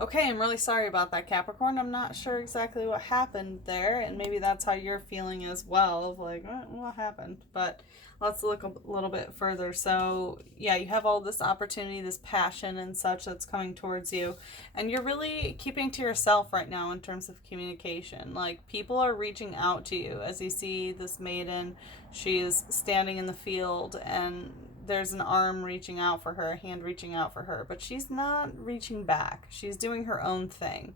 Okay, I'm really sorry about that, Capricorn. I'm not sure exactly what happened there, and maybe that's how you're feeling as well, of like, what happened? But let's look a little bit further. So, yeah, you have all this opportunity, this passion and such that's coming towards you, and you're really keeping to yourself right now in terms of communication. Like, people are reaching out to you as you see this maiden. She is standing in the field, and there's an arm reaching out for her, a hand reaching out for her, but she's not reaching back. She's doing her own thing.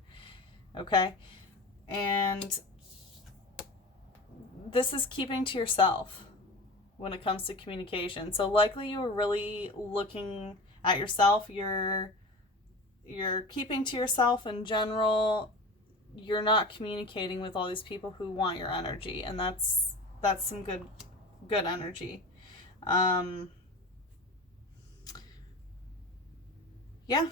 Okay? And this is keeping to yourself when it comes to communication. So likely you were really looking at yourself. You're keeping to yourself in general. You're not communicating with all these people who want your energy, and that's some good energy. Um yeah,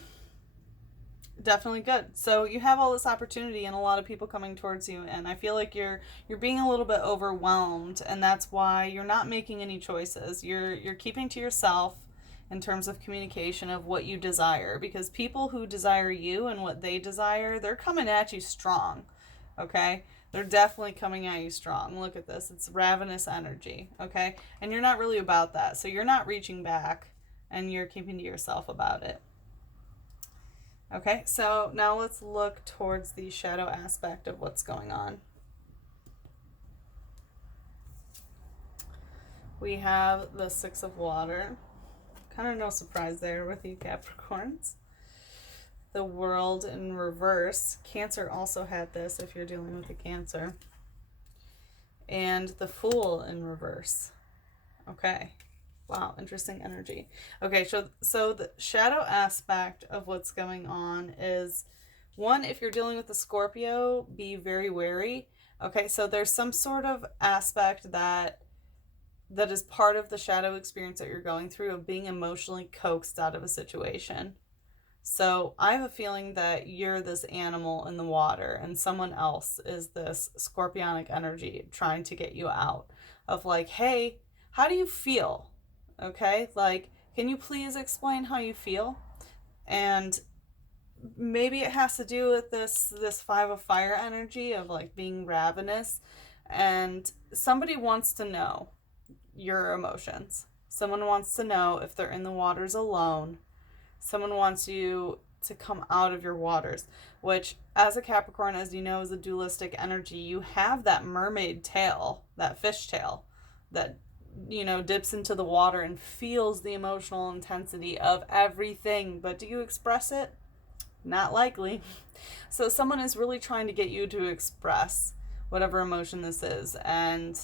definitely good. So you have all this opportunity and a lot of people coming towards you, and I feel like you're being a little bit overwhelmed, and that's why you're not making any choices. You're keeping to yourself in terms of communication of what you desire, because people who desire you and what they desire, they're coming at you strong. Okay? They're definitely coming at you strong. Look at this. It's ravenous energy, okay? And you're not really about that. So you're not reaching back, and you're keeping to yourself about it. Okay, so now let's look towards the shadow aspect of what's going on. We have the Six of Water. Kind of no surprise there with you Capricorns. The World in reverse. Cancer also had this if you're dealing with a Cancer. And the Fool in reverse. Okay. Wow, interesting energy. Okay, so the shadow aspect of what's going on is, one, if you're dealing with the Scorpio, be very wary. Okay, so there's some sort of aspect that is part of the shadow experience that you're going through, of being emotionally coaxed out of a situation. So I have a feeling that you're this animal in the water and someone else is this scorpionic energy trying to get you out of, like, hey, how do you feel? Okay, like, can you please explain how you feel? And maybe it has to do with this Five of Fire energy of, like, being ravenous, and somebody wants to know your emotions. Someone wants to know if they're in the waters alone. Someone wants you to come out of your waters, which, as a Capricorn, as you know, is a dualistic energy. You have that mermaid tail, that fish tail, that, you know, dips into the water and feels the emotional intensity of everything. But do you express it? Not likely. So someone is really trying to get you to express whatever emotion this is, and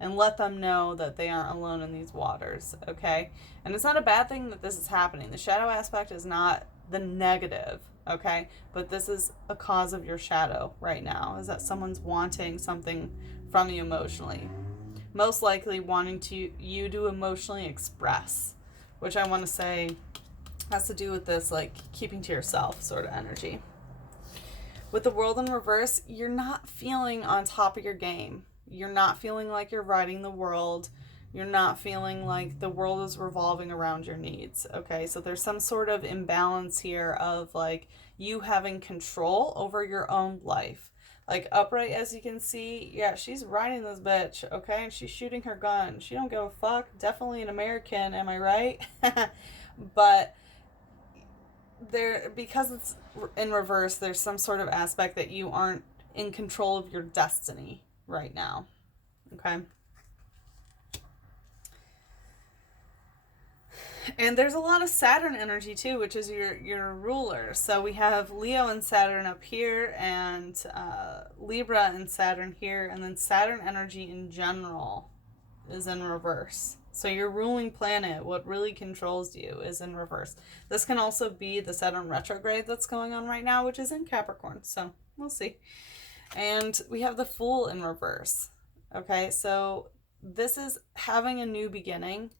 let them know that they aren't alone in these waters, okay? And it's not a bad thing that this is happening. The shadow aspect is not the negative, okay? But this is a cause of your shadow right now, is that someone's wanting something from you emotionally. Most likely wanting you to emotionally express, which I want to say has to do with this, like, keeping to yourself sort of energy. With the World in reverse, you're not feeling on top of your game. You're not feeling like you're riding the world. You're not feeling like the world is revolving around your needs. Okay, so there's some sort of imbalance here of, like, you having control over your own life. Like, upright, as you can see, yeah, she's riding this bitch, okay? And she's shooting her gun. She don't give a fuck. Definitely an American, am I right? But there, because it's in reverse, there's some sort of aspect that you aren't in control of your destiny right now. Okay. And there's a lot of Saturn energy too, which is your ruler. So we have Leo and Saturn up here, and Libra and Saturn here, and then Saturn energy in general is in reverse. So your ruling planet, what really controls you, is in reverse. This can also be the Saturn retrograde that's going on right now, which is in Capricorn. So we'll see. And we have the Fool in reverse. Okay, so this is having a new beginning,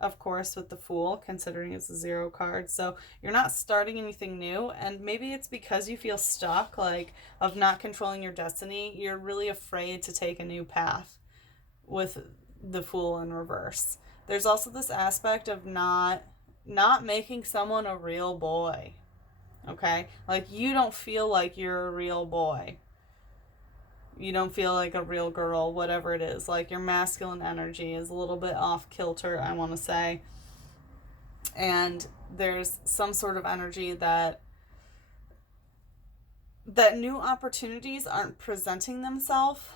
of course, with the Fool, considering it's a 0 card. So you're not starting anything new, and maybe it's because you feel stuck, like, of not controlling your destiny. You're really afraid to take a new path with the Fool in reverse. There's also this aspect of not making someone a real boy. Okay? Like, you don't feel like you're a real boy. You don't feel like a real girl, whatever it is. Like, your masculine energy is a little bit off kilter, I want to say. And there's some sort of energy that new opportunities aren't presenting themselves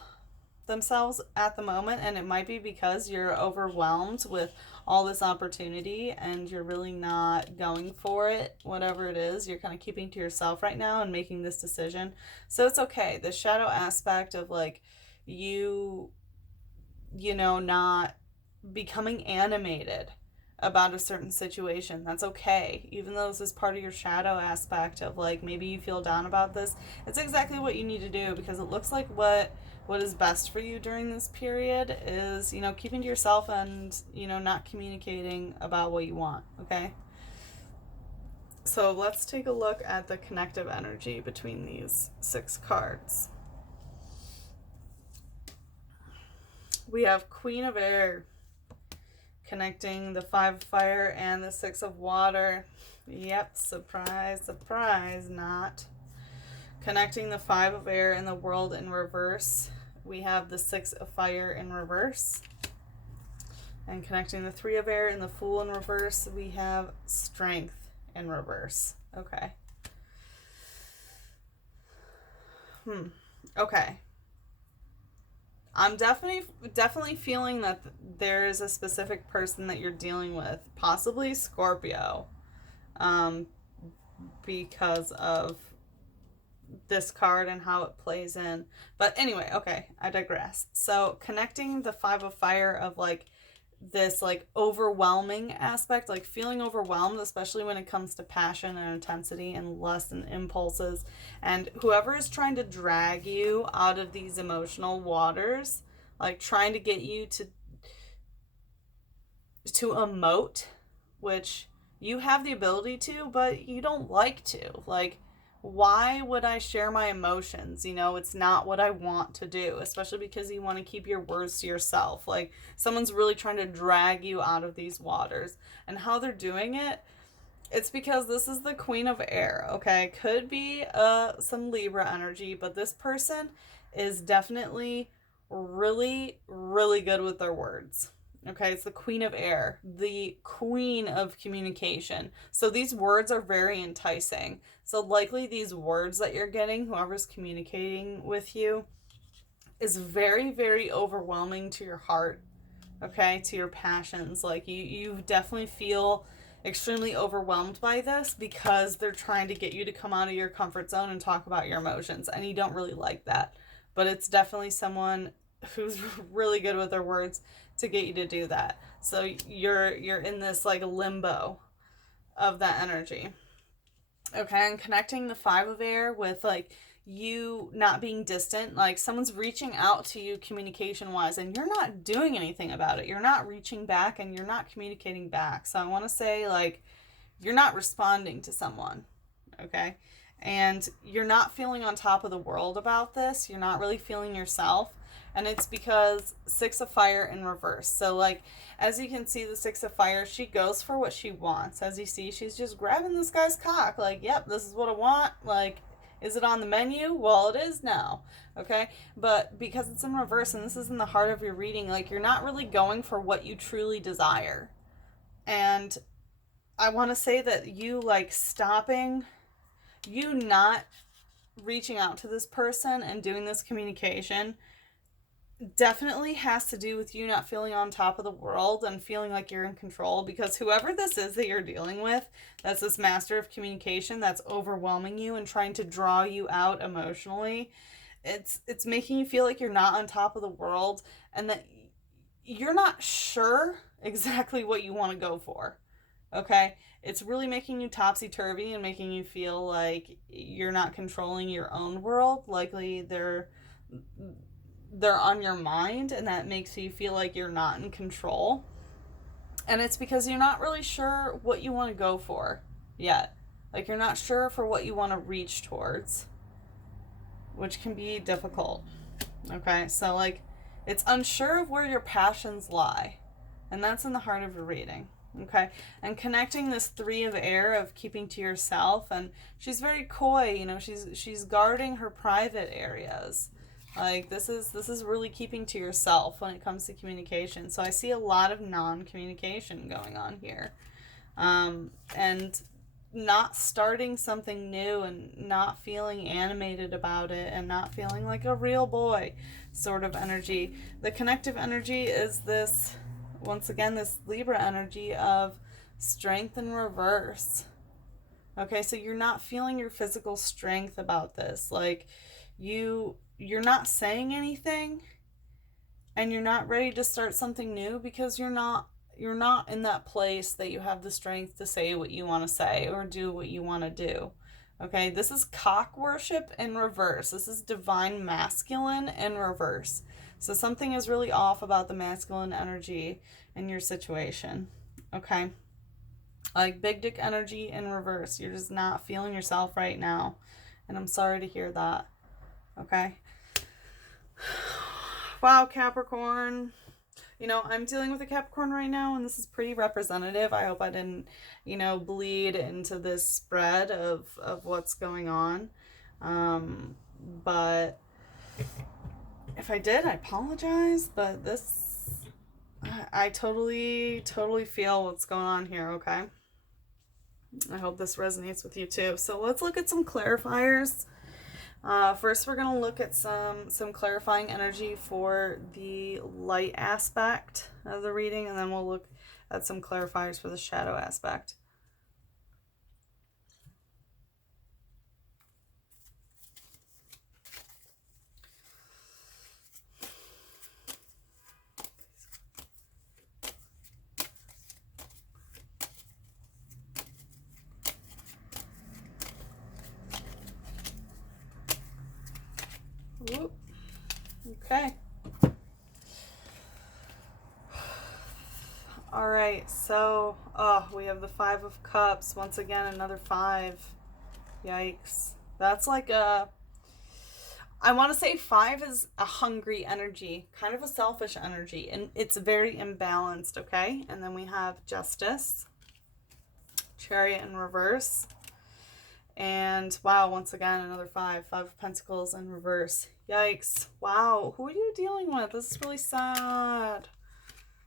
at the moment, and it might be because you're overwhelmed with all this opportunity and you're really not going for it. Whatever it is, you're kind of keeping to yourself right now and making this decision. So it's okay. The shadow aspect of like you know, not becoming animated about a certain situation, that's okay. Even though this is part of your shadow aspect of like maybe you feel down about this, it's exactly what you need to do, because it looks like what is best for you during this period is, you know, keeping to yourself and, you know, not communicating about what you want. Okay, so let's take a look at the connective energy between these 6 cards. We have Queen of Air connecting the 5 of Fire and the 6 of Water. Yep, surprise, surprise, not. Connecting the 5 of Air and the World in reverse, we have the 6 of Fire in reverse. And connecting the 3 of Air and the Fool in reverse, we have Strength in reverse. Okay. Okay. I'm definitely feeling that there is a specific person that you're dealing with, possibly Scorpio, because of this card and how it plays in. But anyway, okay, I digress. So connecting the 5 of Fire of like this like overwhelming aspect, like feeling overwhelmed, especially when it comes to passion and intensity and lust and impulses, and whoever is trying to drag you out of these emotional waters, like trying to get you to emote, which you have the ability to, but you don't like to. Like, why would I share my emotions? You know, it's not what I want to do, especially because you want to keep your words to yourself. Like, someone's really trying to drag you out of these waters. And how they're doing it, it's because this is the Queen of Air, okay? Could be some Libra energy, but this person is definitely really, really good with their words. Okay, it's the Queen of Air, the queen of communication. So these words are very enticing. So likely these words that you're getting, whoever's communicating with you, is very, very overwhelming to your heart, okay, to your passions. Like you definitely feel extremely overwhelmed by this because they're trying to get you to come out of your comfort zone and talk about your emotions, and you don't really like that. But it's definitely someone who's really good with their words to get you to do that. So you're in this like limbo of that energy. Okay, and connecting the 5 of Air with like you not being distant, like someone's reaching out to you communication wise and you're not doing anything about it. You're not reaching back and you're not communicating back. So I want to say like you're not responding to someone. Okay, and you're not feeling on top of the world about this. You're not really feeling yourself. And it's because 6 of Fire in reverse. So, like, as you can see, the 6 of Fire, she goes for what she wants. As you see, she's just grabbing this guy's cock. Like, yep, this is what I want. Like, is it on the menu? Well, it is now. Okay? But because it's in reverse, and this is in the heart of your reading, like, you're not really going for what you truly desire. And I want to say that you, like, stopping, you not reaching out to this person and doing this communication definitely has to do with you not feeling on top of the world and feeling like you're in control, because whoever this is that you're dealing with, that's this master of communication that's overwhelming you and trying to draw you out emotionally, it's making you feel like you're not on top of the world and that you're not sure exactly what you want to go for. Okay? It's really making you topsy-turvy and making you feel like you're not controlling your own world. Likely they're on your mind, and that makes you feel like you're not in control. And it's because you're not really sure what you want to go for yet. Like, you're not sure for what you want to reach towards, which can be difficult. Okay, so like it's unsure of where your passions lie, and that's in the heart of your reading. Okay, and connecting this 3 of air of keeping to yourself, and she's very coy, you know, she's guarding her private areas. Like this is really keeping to yourself when it comes to communication. So I see a lot of non-communication going on here. And not starting something new and not feeling animated about it and not feeling like a real boy sort of energy. The connective energy is this, once again, this Libra energy of strength in reverse. Okay, so you're not feeling your physical strength about this. Like you're not saying anything and you're not ready to start something new because you're not in that place that you have the strength to say what you want to say or do what you want to do. Okay, this is cock worship in reverse. This is divine masculine in reverse. So something is really off about the masculine energy in your situation. Okay, like big dick energy in reverse. You're just not feeling yourself right now, and I'm sorry to hear that. Okay. Wow, Capricorn. You know, I'm dealing with a Capricorn right now, and this is pretty representative. I hope I didn't, you know, bleed into this spread of what's going on. But if I did, I apologize. But this, I totally feel what's going on here, okay? I hope this resonates with you too. So let's look at some clarifiers. First, we're going to look at some clarifying energy for the light aspect of the reading, and then we'll look at some clarifiers for the shadow aspect. Whoop. Okay. All right, so we have the 5 of Cups. Once again, another 5. Yikes. That's like I want to say 5 is a hungry energy, kind of a selfish energy, and it's very imbalanced, okay? And then we have Justice, Chariot in reverse. And wow, once again, another 5 of Pentacles in reverse. Yikes. Wow, who are you dealing with? This is really sad.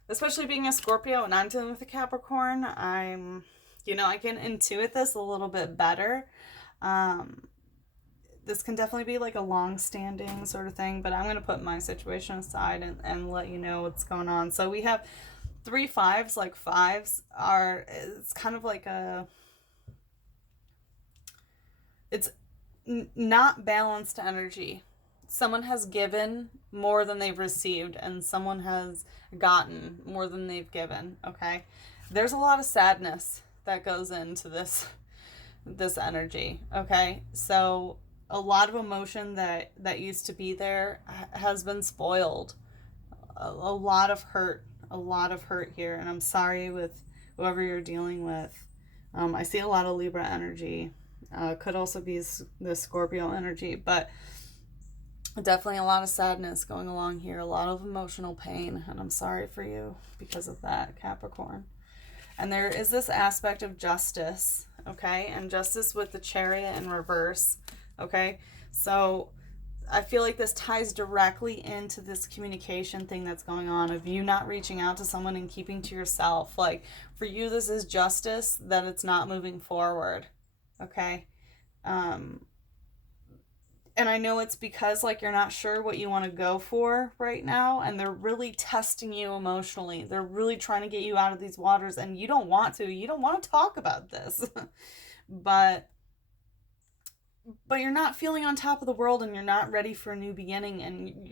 Especially being a Scorpio and I'm dealing with a Capricorn, I can intuit this a little bit better. This can definitely be like a long-standing sort of thing, but I'm going to put my situation aside and let you know what's going on. So we have 3 5s, like 5s are, it's kind of like it's not balanced energy. Someone has given more than they've received, and someone has gotten more than they've given, okay? There's a lot of sadness that goes into this energy, okay? So a lot of emotion that used to be there has been spoiled. A lot of hurt here, and I'm sorry with whoever you're dealing with. I see a lot of Libra energy. Could also be the Scorpio energy, but definitely a lot of sadness going along here, a lot of emotional pain, and I'm sorry for you because of that, Capricorn. And there is this aspect of justice, okay? And justice with the Chariot in reverse, okay? So I feel like this ties directly into this communication thing that's going on of you not reaching out to someone and keeping to yourself. Like, for you, this is justice that it's not moving forward, okay? And I know it's because, like, you're not sure what you want to go for right now, and they're really testing you emotionally. They're really trying to get you out of these waters, and you don't want to. You don't want to talk about this. but you're not feeling on top of the world, and you're not ready for a new beginning, and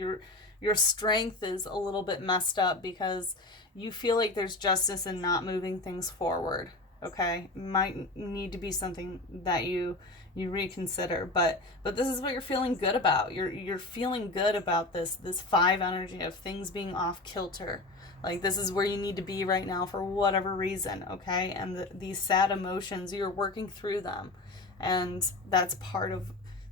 your strength is a little bit messed up because you feel like there's justice in not moving things forward. Okay, might need to be something that you reconsider, but this is what you're feeling good about. You're feeling good about this 5 energy of things being off kilter. Like, this is where you need to be right now for whatever reason, okay? And these sad emotions, you're working through them, and that's part of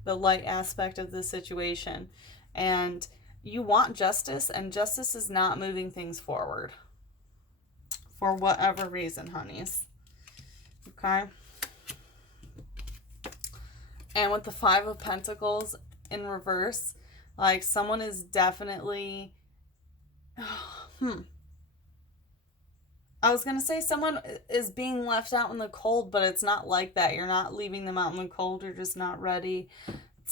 the light aspect of this situation. And you want justice, and justice is not moving things forward. for whatever reason, honeys. Okay? And with the Five of Pentacles in reverse, like someone is definitely... I was going to say someone is being left out in the cold, but it's not like that. You're not leaving them out in the cold. You're just not ready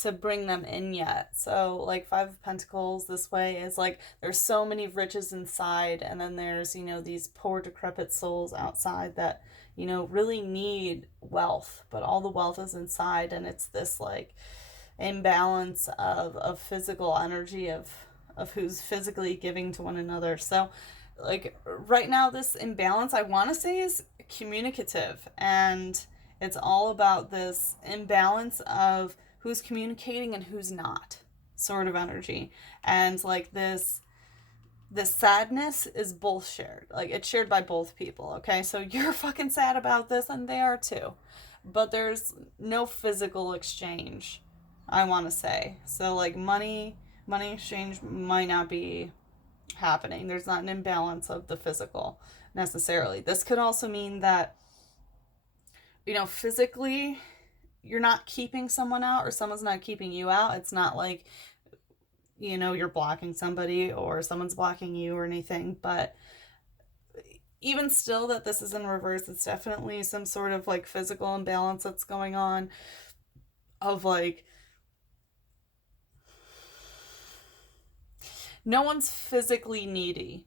to bring them in yet. So like Five of Pentacles this way is like there's so many riches inside, and then there's, you know, these poor decrepit souls outside that, you know, really need wealth, but all the wealth is inside, and it's this like imbalance of physical energy of who's physically giving to one another. So like right now, this imbalance, I want to say, is communicative, and it's all about this imbalance of who's communicating and who's not, sort of energy. And like this sadness is both shared. Like it's shared by both people, okay? So you're fucking sad about this, and they are too. But there's no physical exchange, I want to say. So like money exchange might not be happening. There's not an imbalance of the physical necessarily. This could also mean that, you know, physically you're not keeping someone out, or someone's not keeping you out. It's not like, you know, you're blocking somebody or someone's blocking you or anything. But even still, that this is in reverse, it's definitely some sort of like physical imbalance that's going on, of like no one's physically needy,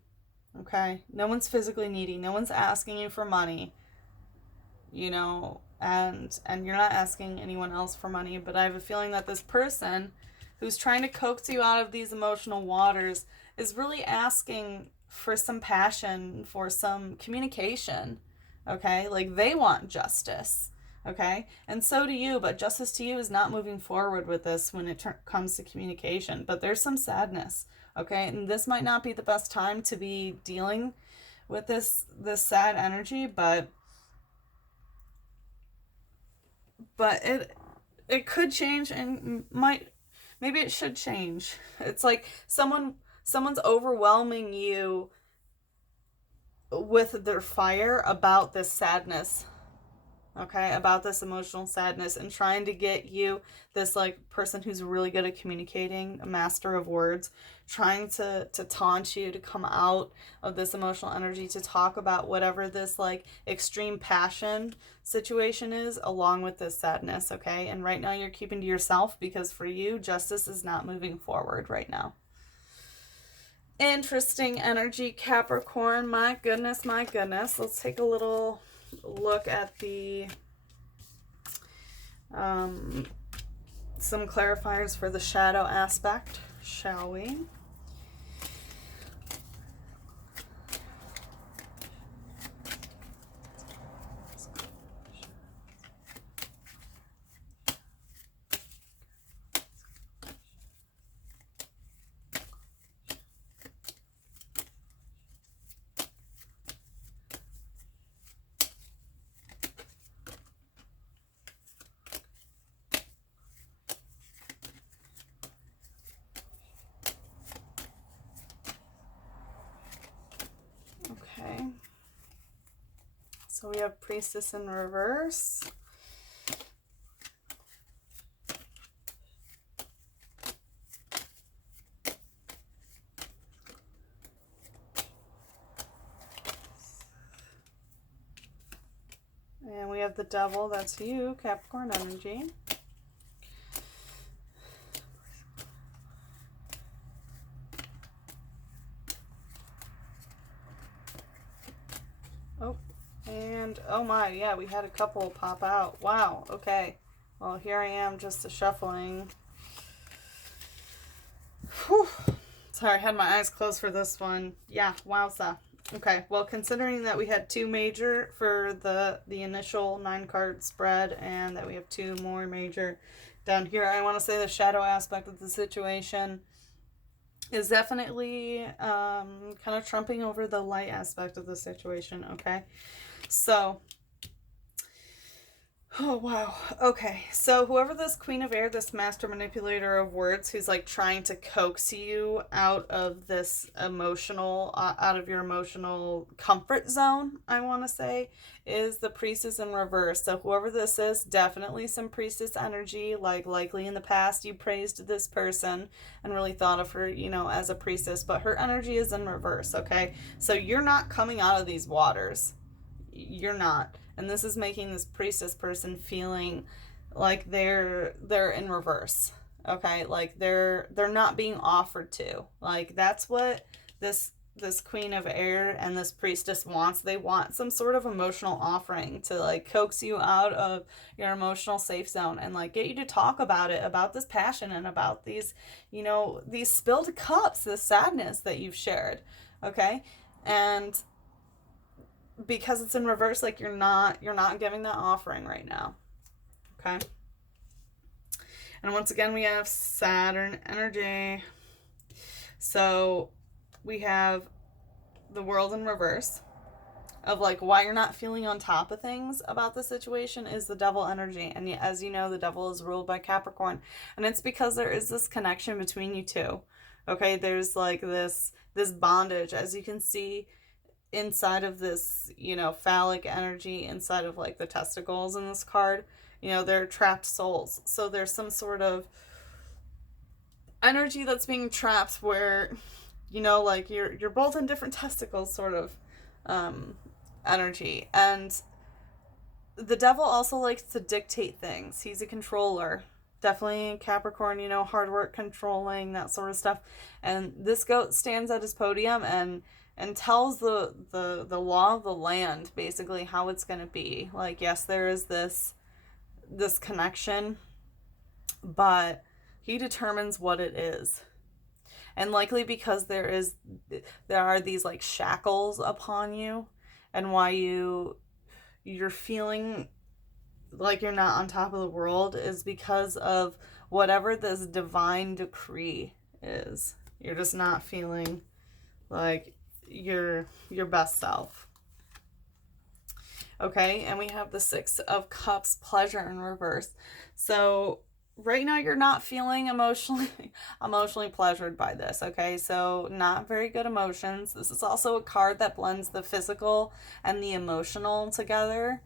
okay? No one's physically needy. No one's asking you for money, you know, and you're not asking anyone else for money. But I have a feeling that this person who's trying to coax you out of these emotional waters is really asking for some passion, for some communication, okay? Like they want justice, okay? And so do you, but justice to you is not moving forward with this when it comes to communication. But there's some sadness. Okay, and this might not be the best time to be dealing with this sad energy, but it could change, and maybe it should change. It's like someone's overwhelming you with their fire about this sadness. Okay, about this emotional sadness, and trying to get you, this like person who's really good at communicating, a master of words, trying to taunt you to come out of this emotional energy, to talk about whatever this like extreme passion situation is, along with this sadness. Okay, and right now you're keeping to yourself, because for you, justice is not moving forward right now. Interesting energy, Capricorn. My goodness, my goodness. Let's take a little look at the some clarifiers for the shadow aspect, shall we? Okay. So we have Priestess in reverse. And we have the Devil, that's you, Capricorn energy. Oh, and oh my, yeah, we had a couple pop out. Wow, okay. Well, here I am, just shuffling. Whew. Sorry, I had my eyes closed for this one. Yeah, wowza. Okay, well, considering that we had 2 major for the initial 9-card spread, and that we have 2 more major down here, I want to say the shadow aspect of the situation is definitely kind of trumping over the light aspect of the situation, okay? So, Oh, wow. Okay. So, whoever this Queen of Air, this master manipulator of words, who's like trying to coax you out of this emotional, out of your emotional comfort zone, I want to say, is the Priestess in reverse. So, whoever this is, definitely some Priestess energy. Like, likely in the past, you praised this person and really thought of her, as a priestess, but her energy is in reverse, okay? So, you're not coming out of these waters. You're not, and this is making this priestess person feeling like they're in reverse, okay? Like they're not being offered to. Like that's what this Queen of Air and this priestess wants. They want some sort of emotional offering to like coax you out of your emotional safe zone and like get you to talk about it, about this passion and about these spilled cups, this sadness that you've shared, okay? And because it's in reverse, like you're not giving that offering right now, okay? And once again, we have Saturn energy. So we have the World in reverse of like why you're not feeling on top of things about the situation is the Devil energy. And as you know, the Devil is ruled by Capricorn, and it's because there is this connection between you two, okay? There's like this bondage, as you can see inside of this, phallic energy inside of like the testicles in this card. They're trapped souls. So there's some sort of energy that's being trapped where, like you're both in different testicles sort of energy. And the Devil also likes to dictate things. He's a controller. Definitely Capricorn, hard work, controlling, that sort of stuff. And this goat stands at his podium and tells the law of the land, basically how it's going to be. Like, yes, there is this connection, but he determines what it is. And likely because there are these like shackles upon you, and why you're feeling like you're not on top of the world is because of whatever this divine decree is. You're just not feeling like your best self. Okay, and we have the Six of Cups, pleasure in reverse. So right now you're not feeling emotionally pleasured by this, okay? So not very good emotions. This is also a card that blends the physical and the emotional together.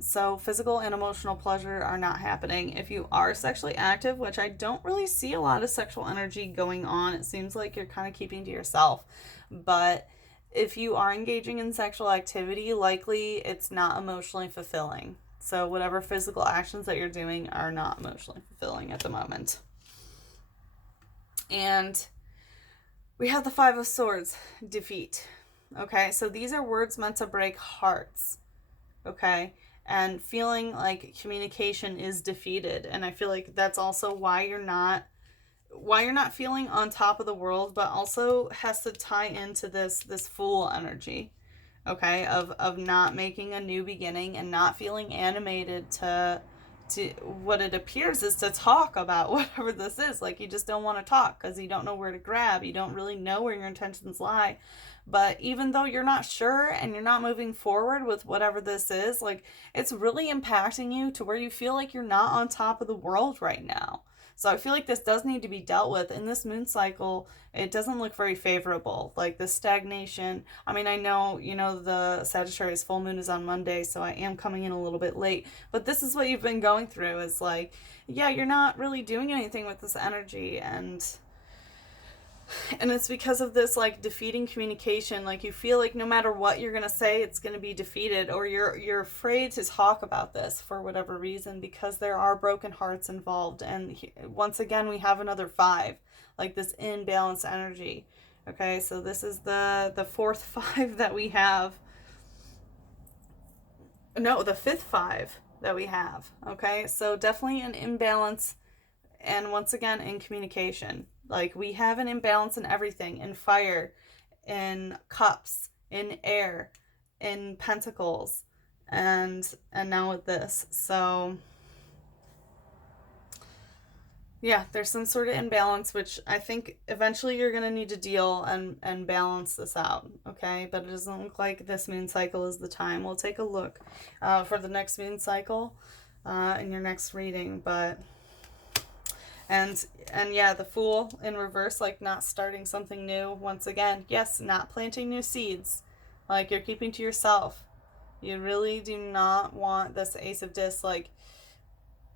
So physical and emotional pleasure are not happening. If you are sexually active, which I don't really see a lot of sexual energy going on, it seems like you're kind of keeping to yourself. But if you are engaging in sexual activity, likely it's not emotionally fulfilling. So whatever physical actions that you're doing are not emotionally fulfilling at the moment. And we have the Five of Swords, defeat. Okay, so these are words meant to break hearts. Okay, and feeling like communication is defeated. And I feel like that's also why you're not feeling on top of the world, but also has to tie into this Fool energy, okay, of not making a new beginning and not feeling animated to what it appears is to talk about whatever this is. Like you just don't want to talk because you don't know where to grab. You don't really know where your intentions lie. But even though you're not sure and you're not moving forward with whatever this is, like it's really impacting you to where you feel like you're not on top of the world right now. So I feel like this does need to be dealt with. In this moon cycle, it doesn't look very favorable. Like the stagnation. I mean, I know, the Sagittarius full moon is on Monday, so I am coming in a little bit late. But this is what you've been going through. Is like, yeah, you're not really doing anything with this energy, and it's because of this like defeating communication. Like you feel like no matter what you're gonna say, it's gonna be defeated, or you're afraid to talk about this for whatever reason because there are broken hearts involved. And once again, we have another five, like this imbalanced energy. Okay, so this is the fourth five that we have. No, the fifth five that we have. Okay, so definitely an imbalance, and once again in communication. Like we have an imbalance in everything, in fire, in cups, in air, in pentacles, and now with this. So Yeah, there's some sort of imbalance, which I think eventually you're going to need to deal and balance this out, okay? But it doesn't look like this moon cycle is the time. We'll take a look for the next moon cycle in your next reading, but... And yeah, the Fool in reverse, like not starting something new. Once again, yes, not planting new seeds. Like you're keeping to yourself. You really do not want this Ace of Discs. Like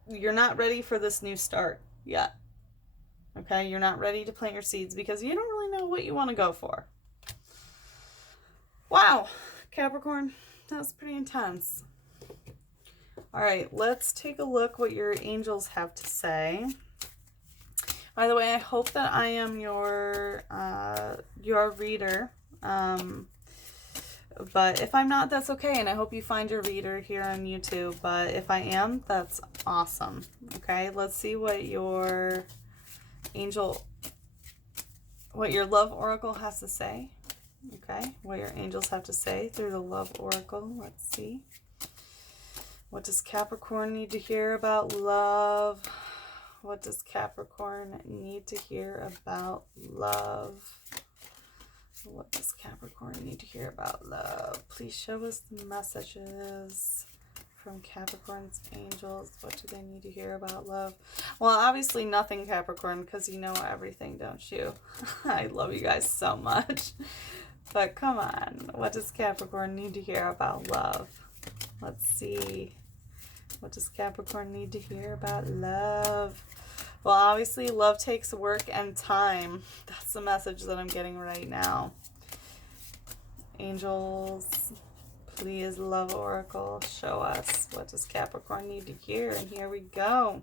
you're not ready for this new start yet. Okay, you're not ready to plant your seeds because you don't really know what you want to go for. Wow, Capricorn, that was pretty intense. All right, let's take a look what your angels have to say. By the way, I hope that I am your reader. But if I'm not, that's okay. And I hope you find your reader here on YouTube. But if I am, that's awesome. Okay, let's see what your love oracle has to say. Okay, what your angels have to say through the love oracle. Let's see. What does Capricorn need to hear about love? What does Capricorn need to hear about love? What does Capricorn need to hear about love? Please show us the messages from Capricorn's angels. What do they need to hear about love? Well, obviously nothing, Capricorn, because you know everything, don't you? I love you guys so much. But come on, what does Capricorn need to hear about love? Let's see. What does Capricorn need to hear about love? Well, obviously, love takes work and time. That's the message that I'm getting right now. Angels, please, love oracle, show us. What does Capricorn need to hear? And here we go.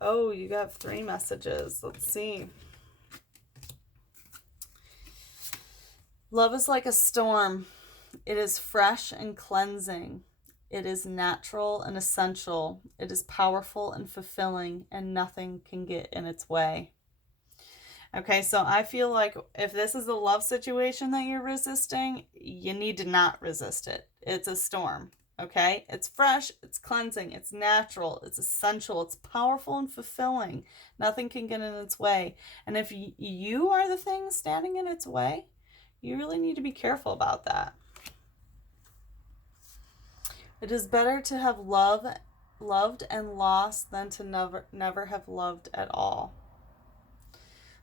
Oh, you got 3 messages. Let's see. Love is like a storm. It is fresh and cleansing. It is natural and essential. It is powerful and fulfilling, and nothing can get in its way. Okay, so I feel like if this is a love situation that you're resisting, you need to not resist it. It's a storm, okay? It's fresh, it's cleansing, it's natural, it's essential, it's powerful and fulfilling. Nothing can get in its way. And if you are the thing standing in its way, you really need to be careful about that. It is better to have loved and lost than to never have loved at all.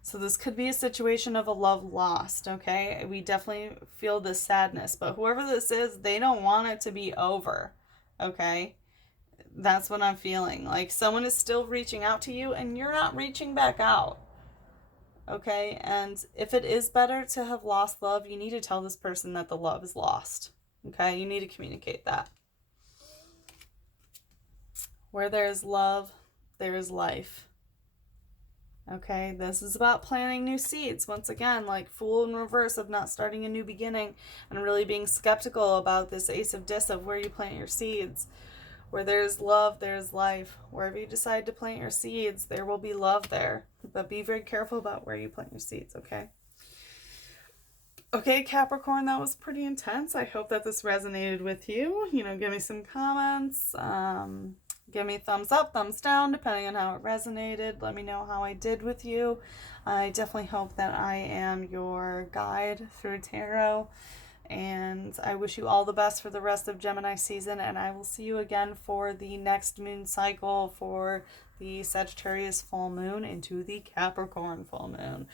So this could be a situation of a love lost, okay? We definitely feel this sadness, but whoever this is, they don't want it to be over, okay? That's what I'm feeling. Like someone is still reaching out to you and you're not reaching back out, okay? And if it is better to have lost love, you need to tell this person that the love is lost, okay? You need to communicate that. Where there is love, there is life. Okay, this is about planting new seeds. Once again, like Fool in reverse of not starting a new beginning and really being skeptical about this Ace of Discs of where you plant your seeds. Where there's love, there's life. Wherever you decide to plant your seeds, there will be love there. But be very careful about where you plant your seeds, okay? Okay, Capricorn, that was pretty intense. I hope that this resonated with you. You know, give me some comments. Give me thumbs up, thumbs down, depending on how it resonated. Let me know how I did with you. I definitely hope that I am your guide through tarot. And I wish you all the best for the rest of Gemini season. And I will see you again for the next moon cycle for the Sagittarius full moon into the Capricorn full moon.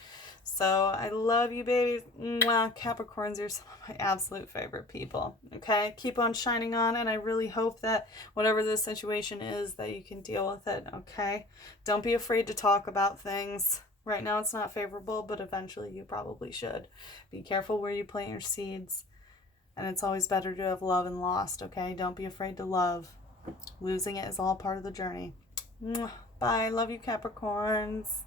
So I love you, babies. Mwah. Capricorns, you're some of my absolute favorite people. Okay, keep on shining on, and I really hope that whatever the situation is, that you can deal with it. Okay, don't be afraid to talk about things. Right now it's not favorable, but eventually you probably should. Be careful where you plant your seeds, and it's always better to have love and lost. Okay, don't be afraid to love. Losing it is all part of the journey. Mwah. Bye. Love you, Capricorns.